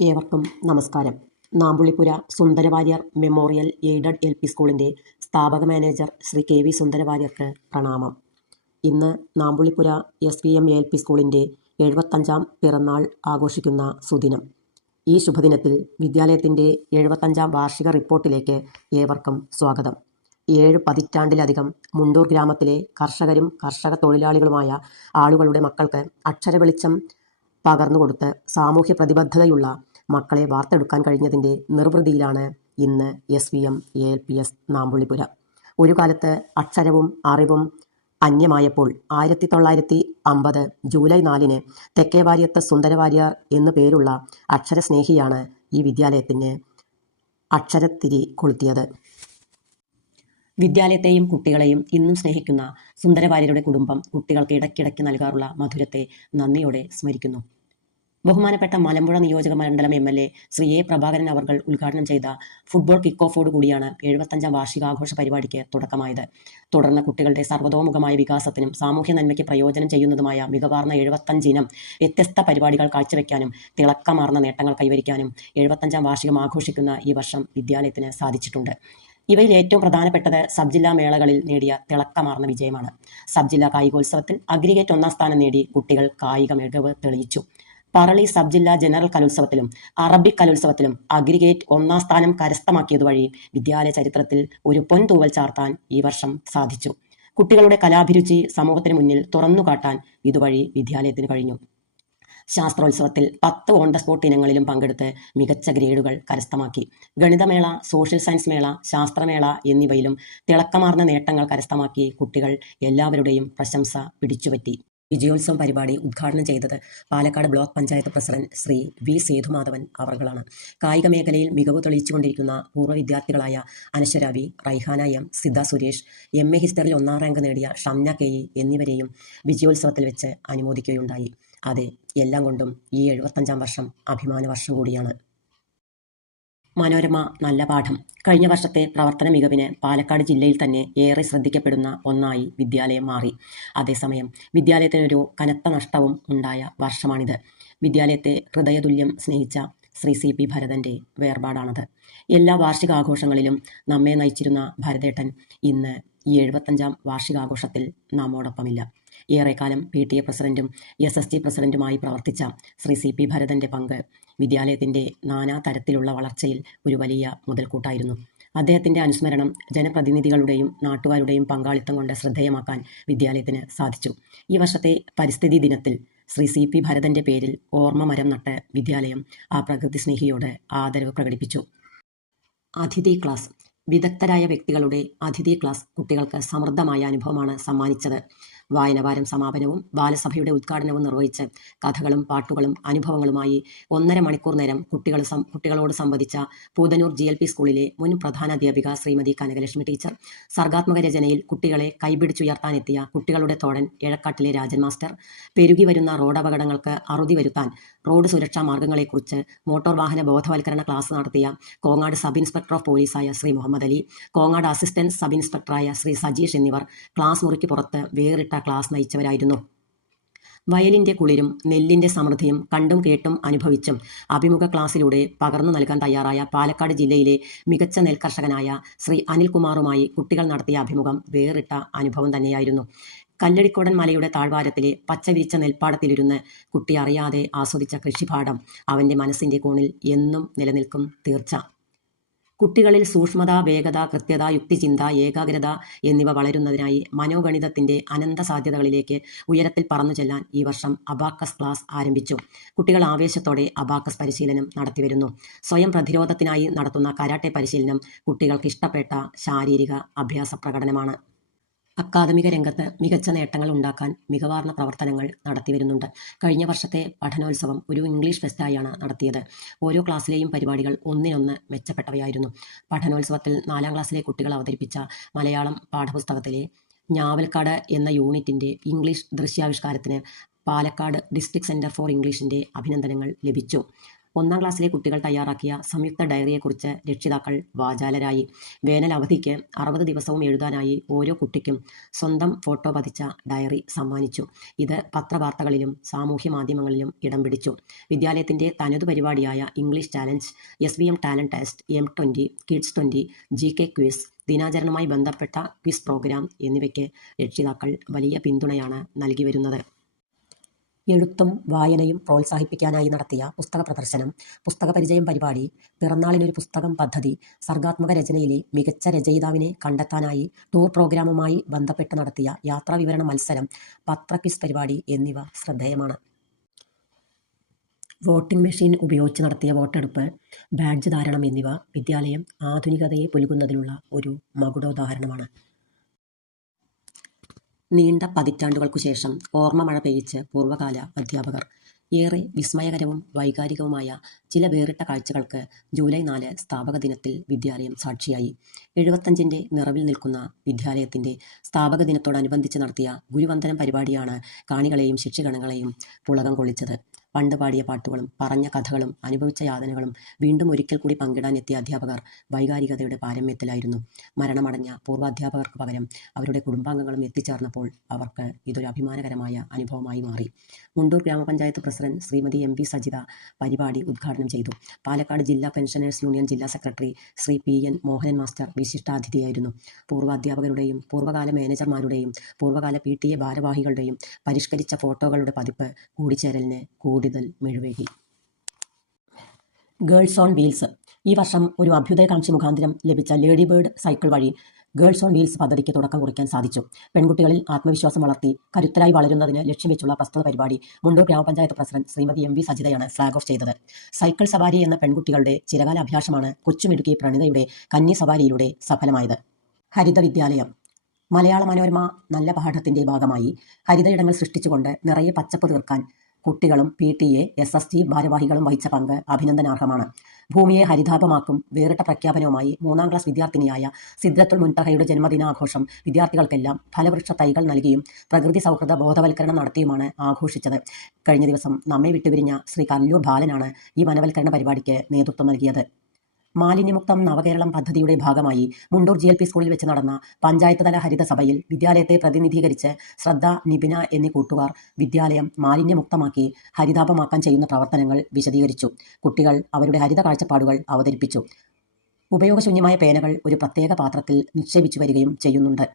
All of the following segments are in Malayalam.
ഏവർക്കും നമസ്കാരം. നാമ്പുള്ളിപ്പുര സുന്ദരവാര്യർ മെമ്മോറിയൽ എയ്ഡഡ് എൽ പി സ്കൂളിൻ്റെ സ്ഥാപക മാനേജർ ശ്രീ കെ വി സുന്ദരവാര്യർക്ക് പ്രണാമം. ഇന്ന് നാമ്പുള്ളിപ്പുര SVM ALP സ്കൂളിൻ്റെ 75-ാം പിറന്നാൾ ആഘോഷിക്കുന്ന സുദിനം. ഈ ശുഭദിനത്തിൽ വിദ്യാലയത്തിൻ്റെ 75-ാം വാർഷിക റിപ്പോർട്ടിലേക്ക് ഏവർക്കും സ്വാഗതം. 7 പതിറ്റാണ്ടിലധികം മുണ്ടൂർ ഗ്രാമത്തിലെ കർഷകരും കർഷക തൊഴിലാളികളുമായ ആളുകളുടെ മക്കൾക്ക് അക്ഷരവെളിച്ചം പകർന്നുകൊടുത്ത് സാമൂഹ്യ പ്രതിബദ്ധതയുള്ള മക്കളെ വാർത്തെടുക്കാൻ കഴിഞ്ഞതിൻ്റെ നിർവൃതിയിലാണ് ഇന്ന് SVM ALPS നാമ്പുള്ളിപ്പുര. ഒരു കാലത്ത് അക്ഷരവും അറിവും അന്യമായപ്പോൾ 1950 ജൂലൈ 4-ന് തെക്കേവാര്യത്ത് സുന്ദരവാര്യർ എന്നു പേരുള്ള അക്ഷരസ്നേഹിയാണ് ഈ വിദ്യാലയത്തിന് അക്ഷരത്തിരി കൊളുത്തിയത്. വിദ്യാലയത്തെയും കുട്ടികളെയും ഇന്നും സ്നേഹിക്കുന്ന സുന്ദരവാര്യരുടെ കുടുംബം കുട്ടികൾക്ക് ഇടയ്ക്കിടയ്ക്ക് നൽകാറുള്ള മധുരത്തെ നന്ദിയോടെ സ്മരിക്കുന്നു. ബഹുമാനപ്പെട്ട മലമ്പുഴ നിയോജക മണ്ഡലം MLA ശ്രീ A. പ്രഭാകരൻ അവർകൾ ഉദ്ഘാടനം ചെയ്ത ഫുട്ബോൾ കിക്ക് ഓഫോടു കൂടിയാണ് 75-ാം വാർഷികാഘോഷ പരിപാടിക്ക് തുടക്കമായത്. തുടർന്ന് കുട്ടികളുടെ സർവ്വതോമുഖമായ വികാസത്തിനും സാമൂഹ്യ നന്മയ്ക്ക് പ്രയോജനം ചെയ്യുന്നതുമായ മികവാർന്ന 75 ഇനം വ്യത്യസ്ത പരിപാടികൾ കാഴ്ചവെക്കാനും തിളക്കമാർന്ന നേട്ടങ്ങൾ കൈവരിക്കാനും 75-ാം വാർഷികം ആഘോഷിക്കുന്ന ഈ വർഷം വിദ്യാലയത്തിന് സാധിച്ചിട്ടുണ്ട്. ഇവയിൽ ഏറ്റവും പ്രധാനപ്പെട്ടത് സബ് ജില്ലാ മേളകളിൽ നേടിയ തിളക്കമാർന്ന വിജയമാണ്. സബ് ജില്ലാ കായികോത്സവത്തിൽ അഗ്രിഗേറ്റ് 1-ാം സ്ഥാനം നേടി കുട്ടികൾ കായിക മികവ് തെളിയിച്ചു. പറളി സബ് ജില്ലാ ജനറൽ കലോത്സവത്തിലും അറബിക് കലോത്സവത്തിലും അഗ്രിഗേറ്റ് 1-ാം സ്ഥാനം കരസ്ഥമാക്കിയതുവഴി വിദ്യാലയ ചരിത്രത്തിൽ ഒരു പൊൻതൂവൽ ചാർത്താൻ ഈ വർഷം സാധിച്ചു. കുട്ടികളുടെ കലാഭിരുചി സമൂഹത്തിന് മുന്നിൽ തുറന്നുകാട്ടാൻ ഇതുവഴി വിദ്യാലയത്തിന് കഴിഞ്ഞു. ശാസ്ത്രോത്സവത്തിൽ 10 ഓൺ ദ സ്പോട്ട് ഇനങ്ങളിലും പങ്കെടുത്ത് മികച്ച ഗ്രേഡുകൾ കരസ്ഥമാക്കി. ഗണിതമേള, സോഷ്യൽ സയൻസ് മേള, ശാസ്ത്രമേള എന്നിവയിലും തിളക്കമാർന്ന നേട്ടങ്ങൾ കരസ്ഥമാക്കി കുട്ടികൾ എല്ലാവരുടെയും പ്രശംസ പിടിച്ചുപറ്റി. വിജയോത്സവം പരിപാടി ഉദ്ഘാടനം ചെയ്തത് Palakkad block panchayat president Shri V. Sethumadhavan അവർകളാണ്. കായിക മേഖലയിൽ മികവ് തെളിയിച്ചുകൊണ്ടിരിക്കുന്ന പൂർവ്വ വിദ്യാർത്ഥികളായ അനശ്വര V, Raihana M, Siddha Suresh, MA ഹിസ്റ്ററിയിൽ 1-ാം റാങ്ക് നേടിയ ഷംന KE എന്നിവരെയും വിജയോത്സവത്തിൽ വെച്ച് അനുമോദിക്കുകയുണ്ടായി. അതെ, എല്ലാം കൊണ്ടും ഈ 75-ാം വർഷം അഭിമാന വർഷം കൂടിയാണ്. മനോരമ നല്ല പാഠം. കഴിഞ്ഞ വർഷത്തെ പ്രവർത്തന മികവിന് പാലക്കാട് ജില്ലയിൽ തന്നെ ഏറെ ശ്രദ്ധിക്കപ്പെടുന്ന ഒന്നായി വിദ്യാലയം മാറി. അതേസമയം വിദ്യാലയത്തിനൊരു കനത്ത നഷ്ടവും ഉണ്ടായ വർഷമാണിത്. വിദ്യാലയത്തെ ഹൃദയതുല്യം സ്നേഹിച്ച ശ്രീ CP ഭരതൻ്റെ വേർപാടാണത്. എല്ലാ വാർഷികാഘോഷങ്ങളിലും നമ്മെ നയിച്ചിരുന്ന ഭരതേട്ടൻ ഇന്ന് ഈ 75-ാം വാർഷികാഘോഷത്തിൽ നമ്മോടൊപ്പമില്ല. ഏറെക്കാലം PTA പ്രസിഡന്റും SSG പ്രസിഡന്റുമായി പ്രവർത്തിച്ച ശ്രീ CP ഭരതൻ്റെ പങ്ക് വിദ്യാലയത്തിൻ്റെ നാനാ തരത്തിലുള്ള വളർച്ചയിൽ ഒരു വലിയ മുതൽക്കൂട്ടായിരുന്നു. അദ്ദേഹത്തിൻ്റെ അനുസ്മരണം ജനപ്രതിനിധികളുടെയും നാട്ടുകാരുടെയും പങ്കാളിത്തം കൊണ്ട് ശ്രദ്ധേയമാക്കാൻ വിദ്യാലയത്തിന് സാധിച്ചു. ഈ വർഷത്തെ പരിസ്ഥിതി ദിനത്തിൽ ശ്രീ CP ഭരതൻ്റെ പേരിൽ ഓർമ്മ മരം നട്ട് വിദ്യാലയം ആ പ്രകൃതി സ്നേഹിയോട് ആദരവ് പ്രകടിപ്പിച്ചു. അതിഥി ക്ലാസ്. വിദഗ്ധരായ വ്യക്തികളുടെ അതിഥി ക്ലാസ് കുട്ടികൾക്ക് സമൃദ്ധമായ അനുഭവമാണ് സമ്മാനിച്ചത്. വായനവാരം സമാപനവും ബാലസഭയുടെ ഉദ്ഘാടനവും നിർവഹിച്ച് കഥകളും പാട്ടുകളും അനുഭവങ്ങളുമായി 1.5 മണിക്കൂർ നേരം കുട്ടികളോട് സംവദിച്ച പൂതന്നൂർ GLP സ്കൂളിലെ മുൻ പ്രധാനാധ്യാപിക ശ്രീമതി കനകലക്ഷ്മി ടീച്ചർ, സർഗാത്മക രചനയിൽ കുട്ടികളെ കൈപിടിച്ചുയർത്താനെത്തിയ കുട്ടികളുടെ തോഴൻ എഴക്കാട്ടിലെ രാജൻ മാസ്റ്റർ, പെരുകി വരുന്ന റോഡപകടങ്ങൾക്ക് അറുതി വരുത്താൻ റോഡ് സുരക്ഷാ മാർഗങ്ങളെക്കുറിച്ച് മോട്ടോർ വാഹന ബോധവൽക്കരണ ക്ലാസ് നടത്തിയ കോങ്ങാട് സബ് ഇൻസ്പെക്ടർ ഓഫ് പോലീസായ ശ്രീ മുഹമ്മദ് അലി, കോങ്ങാട് അസിസ്റ്റന്റ് സബ് ഇൻസ്പെക്ടറായ ശ്രീ സജീഷ് എന്നിവർ ക്ലാസ് മുറിക്ക് പുറത്ത് വേറിട്ട ക്ലാസ് നയിച്ചവരായിരുന്നു. വയലിൻ്റെ കുളിരും നെല്ലിൻ്റെ സമൃദ്ധിയും കണ്ടും കേട്ടും അനുഭവിച്ചും അഭിമുഖ ക്ലാസ്സിലൂടെ പകർന്നു നൽകാൻ തയ്യാറായ പാലക്കാട് ജില്ലയിലെ മികച്ച നെൽകർഷകനായ ശ്രീ അനിൽകുമാറുമായി കുട്ടികൾ നടത്തിയ അഭിമുഖം വേറിട്ട അനുഭവം തന്നെയായിരുന്നു. കല്ലടിക്കോടൻ മലയുടെ താഴ്വാരത്തിലെ പച്ചവിരിച്ച നെൽപ്പാടത്തിലിരുന്ന് കുട്ടി അറിയാതെ ആസ്വദിച്ച കൃഷിപാഠം അവൻ്റെ മനസ്സിൻ്റെ കോണിൽ എന്നും നിലനിൽക്കും തീർച്ച. കുട്ടികളിൽ സൂക്ഷ്മത, വേഗത, കൃത്യത, യുക്തിചിന്ത, ഏകാഗ്രത എന്നിവ വളരുന്നതിനായി മനോഗണിതത്തിൻ്റെ അനന്ത സാധ്യതകളിലേക്ക് ഉയരത്തിൽ പറന്നു ചെല്ലാൻ ഈ വർഷം അബാക്കസ് ക്ലാസ് ആരംഭിച്ചു. കുട്ടികൾ ആവേശത്തോടെ അബാക്കസ് പരിശീലനം നടത്തിവരുന്നു. സ്വയം പ്രതിരോധത്തിനായി നടത്തുന്ന കരാട്ടെ പരിശീലനം കുട്ടികൾക്ക് ഇഷ്ടപ്പെട്ട ശാരീരിക അഭ്യാസ പ്രകടനമാണ്. അക്കാദമിക രംഗത്ത് മികച്ച നേട്ടങ്ങൾ ഉണ്ടാക്കാൻ മികവാർന്ന പ്രവർത്തനങ്ങൾ നടത്തിവരുന്നുണ്ട്. കഴിഞ്ഞ വർഷത്തെ പഠനോത്സവം ഒരു ഇംഗ്ലീഷ് ഫെസ്റ്റായാണ് നടത്തിയത്. ഓരോ ക്ലാസ്സിലെയും പരിപാടികൾ ഒന്നിനൊന്ന് മെച്ചപ്പെട്ടവയായിരുന്നു. പഠനോത്സവത്തിൽ 4-ാം ക്ലാസ്സിലെ കുട്ടികൾ അവതരിപ്പിച്ച മലയാളം പാഠപുസ്തകത്തിലെ ഞാവൽക്കാട് എന്ന യൂണിറ്റിൻ്റെ ഇംഗ്ലീഷ് ദൃശ്യാവിഷ്കാരത്തിന് പാലക്കാട് ഡിസ്ട്രിക്ട് സെൻറ്റർ ഫോർ ഇംഗ്ലീഷിൻ്റെ അഭിനന്ദനങ്ങൾ ലഭിച്ചു. 1-ാം ക്ലാസ്സിലെ കുട്ടികൾ തയ്യാറാക്കിയ സംയുക്ത ഡയറിയെക്കുറിച്ച് രക്ഷിതാക്കൾ വാചാലരായി. വേനൽ അവധിക്ക് 60 ദിവസവും എഴുതാനായി ഓരോ കുട്ടിക്കും സ്വന്തം ഫോട്ടോ പതിച്ച ഡയറി സമ്മാനിച്ചു. ഇത് പത്രവാർത്തകളിലും സാമൂഹ്യ മാധ്യമങ്ങളിലും ഇടം പിടിച്ചു. വിദ്യാലയത്തിന്റെ തനതു പരിപാടിയായ English challenge, SVM talent test, M20, kids 20, GK quiz, ദിനാചരണവുമായി ബന്ധപ്പെട്ട ക്വിസ് പ്രോഗ്രാം എന്നിവയ്ക്ക് രക്ഷിതാക്കൾ വലിയ പിന്തുണയാണ് നൽകി വരുന്നത്. എഴുത്തും വായനയും പ്രോത്സാഹിപ്പിക്കാനായി നടത്തിയ പുസ്തക പ്രദർശനം, പുസ്തക പരിചയം പരിപാടി, പിറന്നാളിനൊരു പുസ്തകം പദ്ധതി, സർഗാത്മക രചനയിലെ മികച്ച രചയിതാവിനെ കണ്ടെത്താനായി ടൂർ പ്രോഗ്രാമുമായി ബന്ധപ്പെട്ട് നടത്തിയ യാത്രാവിവരണ മത്സരം, പത്രക്വിസ് പരിപാടി എന്നിവ ശ്രദ്ധേയമാണ്. വോട്ടിംഗ് മെഷീൻ ഉപയോഗിച്ച് നടത്തിയ വോട്ടെടുപ്പ്, ബാഡ്ജ് ധാരണം എന്നിവ വിദ്യാലയം ആധുനികതയെ പുലുകുന്നതിനുള്ള ഒരു മകുടോദാഹരണമാണ്. നീണ്ട പതിറ്റാണ്ടുകൾക്കുശേഷം ഓർമ്മമഴ പെയ്യിച്ച് പൂർവ്വകാല അധ്യാപകർ. ഏറെ വിസ്മയകരവും വൈകാരികവുമായ ചില വേറിട്ട കാഴ്ചകൾക്ക് ജൂലൈ 4 സ്ഥാപക ദിനത്തിൽ വിദ്യാലയം സാക്ഷിയായി. 75ന്റെ നിറവിൽ നിൽക്കുന്ന വിദ്യാലയത്തിന്റെ സ്ഥാപക ദിനത്തോടനുബന്ധിച്ച് നടത്തിയ ഗുരുവന്ദനം പരിപാടിയാണ് കാണികളെയും ശിക്ഷകണങ്ങളെയും പുളകം കൊള്ളിച്ചത്. പണ്ട് പാടിയ പാട്ടുകളും പറഞ്ഞ കഥകളും അനുഭവിച്ച യാതനകളും വീണ്ടും ഒരിക്കൽ കൂടി പങ്കിടാനെത്തിയ അധ്യാപകർ വൈകാരികതയുടെ പാരമ്യത്തിലായിരുന്നു. മരണമടഞ്ഞ പൂർവ്വാധ്യാപകർക്ക് പകരം അവരുടെ കുടുംബാംഗങ്ങളും എത്തിച്ചേർന്നപ്പോൾ അവർക്ക് ഇതൊരു അഭിമാനകരമായ അനുഭവമായി മാറി. മുണ്ടൂർ ഗ്രാമപഞ്ചായത്ത് പ്രസിഡന്റ് ശ്രീമതി MV സജിത പരിപാടി ഉദ്ഘാടനം ചെയ്തു. പാലക്കാട് ജില്ലാ പെൻഷനേഴ്സ് യൂണിയൻ ജില്ലാ secretary Shri PN Mohanan master വിശിഷ്ടാതിഥിയായിരുന്നു. പൂർവ്വാധ്യാപകരുടെയും പൂർവ്വകാല മാനേജർമാരുടെയും പൂർവ്വകാല PTA ഭാരവാഹികളുടെയും പരിഷ്കരിച്ച ഫോട്ടോകളുടെ പതിപ്പ് കൂടിച്ചേരലിന് കൂടുതൽ മിഴിവേകി. Girls on wheels. ഈ വർഷം ഒരു അഭ്യുദയകാംക്ഷി മുഖാന്തരം ലഭിച്ച ലേഡി ബേർഡ് സൈക്കിൾ വഴി ഗേൾസ് ഓൺ വീൽസ് പദ്ധതിക്ക് തുടക്കം കുറിക്കാൻ സാധിച്ചു. പെൺകുട്ടികളിൽ ആത്മവിശ്വാസം വളർത്തി കരുത്തരായി വളരുന്നതിന് ലക്ഷ്യം വെച്ചുള്ള പ്രസ്തുത പരിപാടി മുണ്ടൂർ ഗ്രാമപഞ്ചായത്ത് പ്രസിഡന്റ് ശ്രീമതി MV സജിതയാണ് ഫ്ളാഗ് ഓഫ് ചെയ്തത്. സൈക്കിൾ സവാരി എന്ന പെൺകുട്ടികളുടെ ചിരകാല അഭിലാഷമാണ് കൊച്ചുമിടുക്കി പ്രണിതയുടെ കന്നി സവാരിയിലൂടെ സഫലമായത്. ഹരിത വിദ്യാലയം. മലയാള മനോരമ നല്ല പാഠത്തിന്റെ ഭാഗമായി ഹരിതയിടങ്ങൾ സൃഷ്ടിച്ചുകൊണ്ട് നിറയെ പച്ചപ്പ് തീർക്കാൻ കുട്ടികളും PTA, SSG ഭാരവാഹികളും വഹിച്ച പങ്ക് അഭിനന്ദനാർഹമാണ്. ഭൂമിയെ ഹരിതാപമാക്കും വേറിട്ട പ്രഖ്യാപനവുമായി 3-ാം ക്ലാസ് വിദ്യാർത്ഥിനിയായ സിദ്രത്തുൽ മുൻതഹയുടെ ജന്മദിനാഘോഷം വിദ്യാർത്ഥികൾക്കെല്ലാം ഫലവൃക്ഷ തൈകൾ നൽകിയും പ്രകൃതി സൗഹൃദ ബോധവൽക്കരണം നടത്തിയുമാണ് ആഘോഷിച്ചത്. കഴിഞ്ഞ ദിവസം നമ്മെ വിട്ടുപിരിഞ്ഞ ശ്രീ കല്ലൂർ ബാലനാണ് ഈ വനവൽക്കരണ പരിപാടിക്ക് നേതൃത്വം നൽകിയത്. മാലിന്യമുക്തം നവകേരളം പദ്ധതിയുടെ ഭാഗമായി മുണ്ടൂർ GLP സ്കൂളിൽ വെച്ച് നടന്ന പഞ്ചായത്ത് തല ഹരിത സഭയിൽ വിദ്യാലയത്തെ പ്രതിനിധീകരിച്ച് ശ്രദ്ധ, നിബിന എന്നീ കൂട്ടുകാർ വിദ്യാലയം മാലിന്യമുക്തമാക്കി ഹരിതാപമാക്കാൻ ചെയ്യുന്ന പ്രവർത്തനങ്ങൾ വിശദീകരിച്ചു. കുട്ടികൾ അവരുടെ ഹരിത കാഴ്ചപ്പാടുകൾ അവതരിപ്പിച്ചു. ഉപയോഗശൂന്യമായ പേനകൾ ഒരു പ്രത്യേക പാത്രത്തിൽ നിക്ഷേപിച്ചു വരികയും ചെയ്യുന്നുണ്ട്.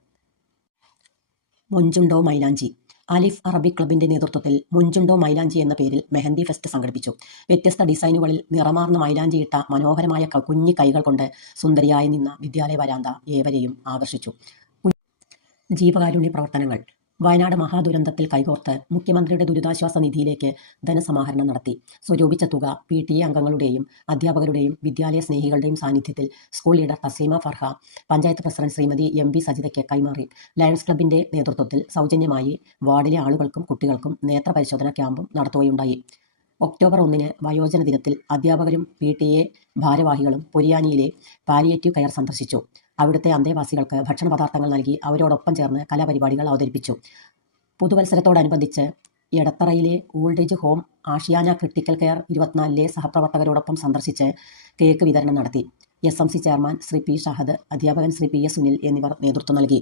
മൊഞ്ചുണ്ടോ മൈലാഞ്ചി. അലിഫ് അറബിക് ക്ലബിന്റെ നേതൃത്വത്തിൽ മുഞ്ചുണ്ടോ മൈലാഞ്ചി എന്ന പേരിൽ മെഹന്തി ഫെസ്റ്റ് സംഘടിപ്പിച്ചു. വ്യത്യസ്ത ഡിസൈനുകളിൽ നിറമാർന്ന മൈലാഞ്ചിയിട്ട മനോഹരമായ കുഞ്ഞി കൈകൾ കൊണ്ട് സുന്ദരിയായി നിന്ന വിദ്യാലയ വരാന്ത ഏവരെയും ആകർഷിച്ചു. ജീവകാരുണ്യ പ്രവർത്തനങ്ങൾ. വയനാട് മഹാദുരന്തത്തിൽ കൈകോർത്ത് മുഖ്യമന്ത്രിയുടെ ദുരിതാശ്വാസ നിധിയിലേക്ക് ധനസമാഹരണം നടത്തി. സ്വരൂപിച്ച തുക PTA അംഗങ്ങളുടെയും അധ്യാപകരുടെയും വിദ്യാലയ സ്നേഹികളുടെയും സാന്നിധ്യത്തിൽ school leader Taslima Farha panchayat president Shrimati MV സജിതയ്ക്ക് കൈമാറി. ലയൺസ് ക്ലബിന്റെ നേതൃത്വത്തിൽ സൗജന്യമായി വാർഡിലെ ആളുകൾക്കും കുട്ടികൾക്കും നേത്രപരിശോധന ക്യാമ്പും നടത്തുകയുണ്ടായി. ഒക്ടോബർ 1 വയോജന ദിനത്തിൽ അധ്യാപകരും PTA ഭാരവാഹികളും പൊരിയാനിയിലെ പാലിയേറ്റീവ് കെയർ സന്ദർശിച്ചു. അവിടുത്തെ അന്തേവാസികൾക്ക് ഭക്ഷണ പദാർത്ഥങ്ങൾ നൽകി അവരോടൊപ്പം ചേർന്ന് കലാപരിപാടികൾ അവതരിപ്പിച്ചു. പുതുവത്സരത്തോടനുബന്ധിച്ച് എടത്തറയിലെ old age home Ashiana critical care 24 സഹപ്രവർത്തകരോടൊപ്പം സന്ദർശിച്ച് കേക്ക് വിതരണം നടത്തി. SMC chairman Shri P Shahad, അധ്യാപകൻ ശ്രീ PS സുനിൽ എന്നിവർ നേതൃത്വം നൽകി.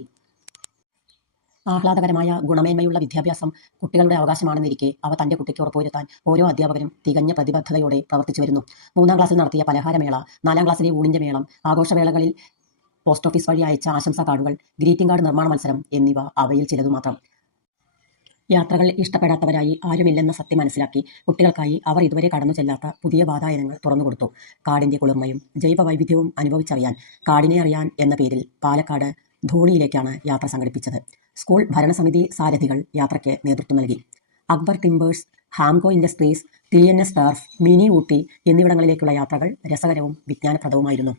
ആഹ്ലാദകരമായ ഗുണമേന്മയുള്ള വിദ്യാഭ്യാസം കുട്ടികളുടെ അവകാശമാണെന്നിരിക്കെ അവ തന്റെ കുട്ടിക്ക് ഉറപ്പുവരുത്താൻ ഓരോ അധ്യാപകരും തികഞ്ഞ പ്രതിബദ്ധതയോടെ പ്രവർത്തിച്ചു വരുന്നു. 3-ാം ക്ലാസ്സിൽ നടത്തിയ പലഹാരമേള, 4-ാം ക്ലാസ്സിലെ ഊണിന്റെ മേളം, ആഘോഷവേളകളിൽ പോസ്റ്റ് ഓഫീസ് വഴി അയച്ച ആശംസാ കാർഡുകൾ, ഗ്രീറ്റിംഗ് കാർഡ് നിർമ്മാണ മത്സരം എന്നിവ അവയിൽ ചിലതു മാത്രം. യാത്രകൾ ഇഷ്ടപ്പെടാത്തവരായി ആരുമില്ലെന്ന സത്യം മനസ്സിലാക്കി കുട്ടികൾക്കായി അവർ ഇതുവരെ കടന്നു ചെല്ലാത്ത പുതിയ വാതായനങ്ങൾ തുറന്നുകൊടുത്തു. കാടിന്റെ കുളിർമയും ജൈവ വൈവിധ്യവും അനുഭവിച്ചറിയാൻ കാടിനെ അറിയാൻ എന്ന പേരിൽ പാലക്കാട് ധോണിയിലേക്കാണ് യാത്ര സംഘടിപ്പിച്ചത്. സ്കൂൾ ഭരണസമിതി സാരഥികൾ യാത്രയ്ക്ക് നേതൃത്വം നൽകി. Akbar timbers, Hamco industries, TNS turf, mini Ooty എന്നിവിടങ്ങളിലേക്കുള്ള യാത്രകൾ രസകരവും വിജ്ഞാനപ്രദവുമായിരുന്നു.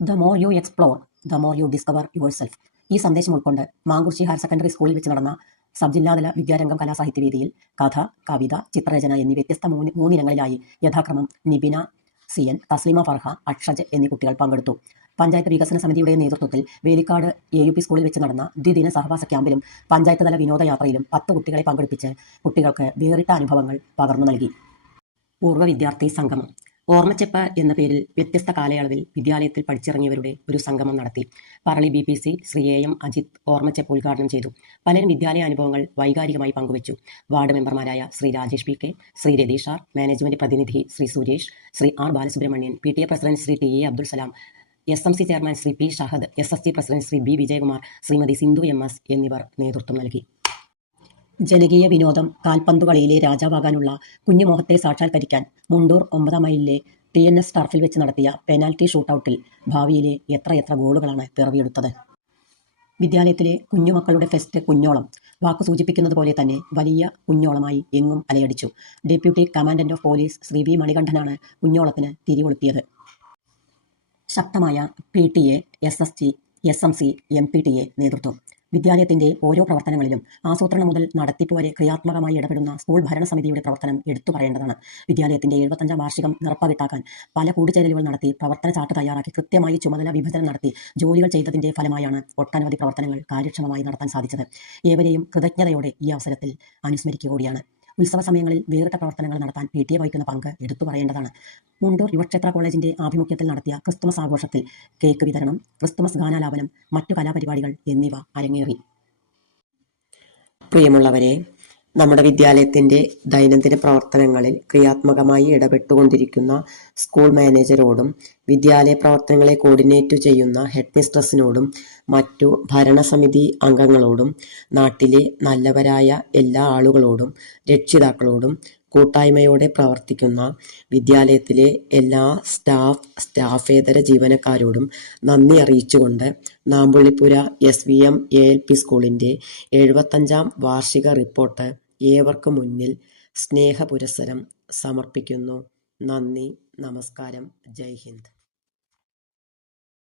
The more you explore, the more you discover yourself. ഈ സന്ദേശം ഉൾക്കൊണ്ട് മാങ്കുറിശ്ശി ഹയർ സെക്കൻഡറി സ്കൂളിൽ വെച്ച് നടന്ന സബ് ജില്ലാതല വിദ്യാരംഗം കലാസാഹിത്യവേദിയിൽ കഥ, കവിത, ചിത്രരചന എന്നീ വ്യത്യസ്ത മൂന്നിനങ്ങളിലായി യഥാക്രമം നിബിന CN, തസ്ലീമ ഫർഹ, അക്ഷജ് എന്നീ കുട്ടികൾ പങ്കെടുത്തു. പഞ്ചായത്ത് വികസന സമിതിയുടെ നേതൃത്വത്തിൽ വേലിക്കാട് AUP സ്കൂളിൽ വെച്ച് നടന്ന ദ്വിദിന സഹവാസ ക്യാമ്പിലും പഞ്ചായത്ത് തല വിനോദയാത്രയിലും 10 കുട്ടികളെ പങ്കെടുപ്പിച്ച് കുട്ടികൾക്ക് വേറിട്ട അനുഭവങ്ങൾ പകർന്നു നൽകി. പൂർവ്വ വിദ്യാർത്ഥി സംഗമം. ഓർമ്മച്ചെപ്പ് എന്ന പേരിൽ വ്യത്യസ്ത കാലയളവിൽ വിദ്യാലയത്തിൽ പഠിച്ചിറങ്ങിയവരുടെ ഒരു സംഗമം നടത്തി. പറളി BPC ശ്രീ AM അജിത് ഓർമ്മച്ചെപ്പ് ഉദ്ഘാടനം ചെയ്തു. പലരും വിദ്യാലയ അനുഭവങ്ങൾ വൈകാരികമായി പങ്കുവച്ചു. വാർഡ് മെമ്പർമാരായ Shri Rajesh PK, Shri Ratheesh R, management പ്രതിനിധി Shri Suresh, Shri R Balasubramanian, PTA president Shri TA Abdul Salam, SMC chairman Shri P Shahad, SSG president Shri B Vijayakumar, Shrimati Sindhu MS എന്നിവർ നേതൃത്വം നൽകി. ജനകീയ വിനോദം കാൽപന്തുകളിയിലെ രാജാവാകാനുള്ള കുഞ്ഞുമോഹത്തെ സാക്ഷാത്കരിക്കാൻ മുണ്ടൂർ 9 മൈലിലെ TNS ടർഫിൽ വെച്ച് നടത്തിയ പെനാൽറ്റി ഷൂട്ടൌട്ടിൽ ഭാവിയിലെ എത്ര ഗോളുകളാണ് പിറവിയെടുത്തത്. വിദ്യാലയത്തിലെ കുഞ്ഞുമക്കളുടെ ഫെസ്റ്റ് കുഞ്ഞോളം വാക്കു സൂചിപ്പിക്കുന്നത് പോലെ തന്നെ വലിയ കുഞ്ഞോളമായി എങ്ങും അലയടിച്ചു. Deputy commandant of police Shri V മണികണ്ഠനാണ് കുഞ്ഞോളത്തിന് തിരികൊളുത്തിയത്. ശക്തമായ PTA, SSG, SMC, MPTA നേതൃത്വം. വിദ്യാലയത്തിന്റെ ഓരോ പ്രവർത്തനങ്ങളിലും ആസൂത്രണം മുതൽ നടത്തിപ്പ് വരെ ക്രിയാത്മകമായി ഇടപെടുന്ന സ്കൂൾ ഭരണസമിതിയുടെ പ്രവർത്തനം എടുത്തു പറയേണ്ടതാണ്. വിദ്യാലയത്തിന്റെ 75ാം വാർഷികം നിറപ്പകിട്ടാക്കാൻ പല കൂടിച്ചേരലുകൾ നടത്തി പ്രവർത്തന ചാർട്ട് തയ്യാറാക്കി കൃത്യമായി ചുമതല വിഭജനം നടത്തി ജോലികൾ ചെയ്തതിന്റെ ഫലമായാണ് ഒട്ടനവധി പ്രവർത്തനങ്ങൾ കാര്യക്ഷമമായി നടത്താൻ സാധിച്ചത്. ഏവരെയും കൃതജ്ഞതയോടെ ഈ അവസരത്തിൽ അനുസ്മരിക്കുക കൂടിയാണ്. ഉത്സവ സമയങ്ങളിൽ വേറിട്ട പ്രവർത്തനങ്ങൾ നടത്താൻ PTA വഹിക്കുന്ന പങ്ക് എടുത്തു പറയേണ്ടതാണ്. മുണ്ടൂർ യുവക്ഷേത്ര കോളേജിന്റെ ആഭിമുഖ്യത്തിൽ നടത്തിയ ക്രിസ്തുമസ് ആഘോഷത്തിൽ കേക്ക് വിതരണം, ക്രിസ്തുമസ് ഗാനാലാപനം, മറ്റു കലാപരിപാടികൾ എന്നിവ അരങ്ങേറി. പ്രിയമുള്ളവരെ, നമ്മുടെ വിദ്യാലയത്തിന്റെ ദൈനംദിന പ്രവർത്തനങ്ങളിൽ ക്രിയാത്മകമായി ഇടപെട്ടുകൊണ്ടിരിക്കുന്ന സ്കൂൾ മാനേജരോടും വിദ്യാലയ പ്രവർത്തനങ്ങളെ കോർഡിനേറ്റ് ചെയ്യുന്ന ഹെഡ് മിസ്ട്രസിനോടും മറ്റു ഭരണസമിതി അംഗങ്ങളോടും നാട്ടിലെ നല്ലവരായ എല്ലാ ആളുകളോടും രക്ഷിതാക്കളോടും കൂട്ടായ്മയോടെ പ്രവർത്തിക്കുന്ന വിദ്യാലയത്തിലെ എല്ലാ സ്റ്റാഫേതര ജീവനക്കാരോടും നന്ദി അറിയിച്ചുകൊണ്ട് നാമ്പുള്ളിപ്പുര SVM ALP സ്കൂളിന്റെ 75ാം വാർഷിക റിപ്പോർട്ട് ഏവർക്കും മുന്നിൽ സ്നേഹപുരസ്സരം സമർപ്പിക്കുന്നു. നന്ദി, നമസ്കാരം, ജയ് ഹിന്ദ്.